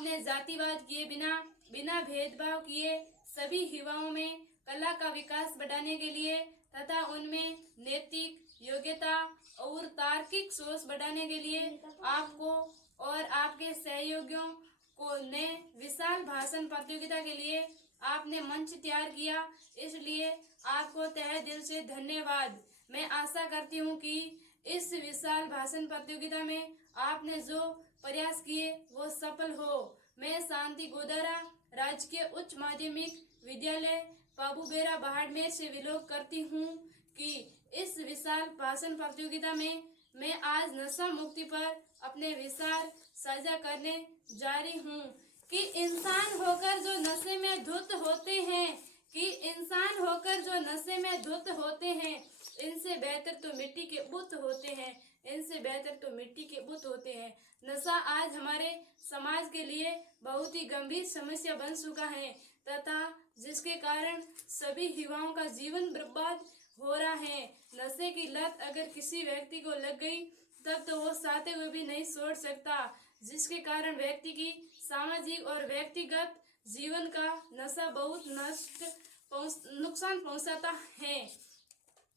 आपने जातिवाद किए बिना भेदभाव किए सभी युवाओं में कला का विकास बढ़ाने के लिए तथा उनमें नैतिक योग्यता और तार्किक सोच बढ़ाने के लिए आपको और आपके सहयोगियों को ने विशाल भाषण प्रतियोगिता के लिए आपने मंच तैयार किया, इसलिए आपको तहे दिल से धन्यवाद। मैं आशा करती हूँ कि इस विशाल भाषण प्रतियोगिता में आपने जो प्रयास किए वो सफल हो। मैं शांति गोदारा राजकीय उच्च माध्यमिक विद्यालय पाबूबेरा बाड़मेर से विलोक करती हूँ कि इस विशाल भाषण प्रतियोगिता में मैं आज नशा मुक्ति पर अपने विचार साझा करने जा रही हूँ कि इंसान होकर जो नशे में धुत होते हैं इनसे बेहतर तो मिट्टी के बुत होते हैं। नशा आज हमारे समाज के लिए बहुत ही गंभीर समस्या बन चुका है तथा जिसके कारण सभी युवाओं का जीवन बर्बाद हो रहा है। नशे की लत अगर किसी व्यक्ति को लग गई तब तो वो चाहते हुए भी नहीं छोड़ सकता, जिसके कारण व्यक्ति की सामाजिक और व्यक्तिगत जीवन का नशा बहुत नुकसान पहुंचाता है।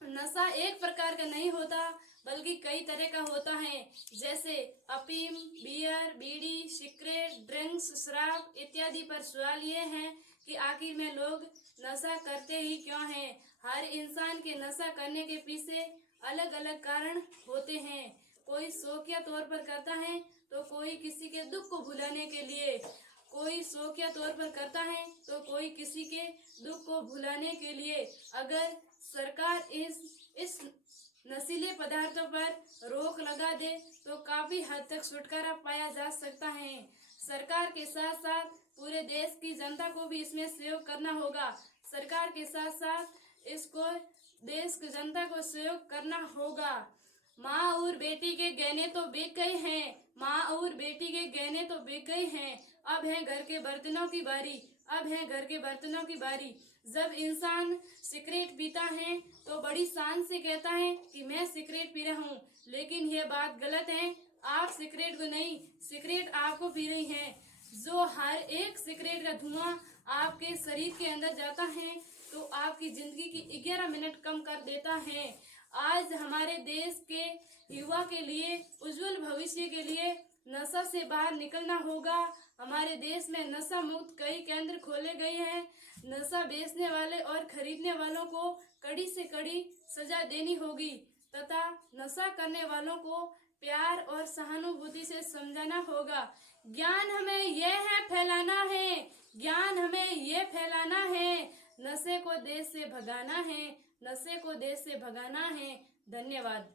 नशा एक प्रकार का नहीं होता बल्कि कई तरह का होता है, जैसे अफीम, बियर, बीड़ी, सिगरेट, ड्रिंक्स, शराब इत्यादि। पर सवाल ये है कि आखिर में लोग नशा करते ही क्यों हैं? हर इंसान के नशा करने के पीछे अलग अलग कारण होते हैं। कोई शौकिया तौर पर करता है तो कोई किसी के दुख को भुलाने के लिए, अगर सरकार इस नशीले पदार्थों पर रोक लगा दे तो काफी हद तक छुटकारा पाया जा सकता है। सरकार के साथ साथ पूरे देश की जनता को भी इसमें सहयोग करना होगा। माँ और बेटी के गहने तो बिक गए हैं, अब है घर के बर्तनों की बारी। जब इंसान सिगरेट पीता है तो बड़ी शान से कहता है कि मैं सिगरेट पी रहा हूँ, लेकिन यह बात गलत है। आप सिगरेट को नहीं, सिगरेट आपको पी रही है। जो हर एक सिगरेट का धुआं आपके शरीर के अंदर जाता है तो आपकी जिंदगी की 11 मिनट कम कर देता है। आज हमारे देश के युवा के लिए, उज्जवल भविष्य के लिए नशा से बाहर निकलना होगा। हमारे देश में नशा मुक्त कई केंद्र खोले गए हैं। नशा बेचने वाले और खरीदने वालों को कड़ी से कड़ी सजा देनी होगी तथा नशा करने वालों को प्यार और सहानुभूति से समझाना होगा। ज्ञान हमें ये फैलाना है, नशे को देश से भगाना है। धन्यवाद।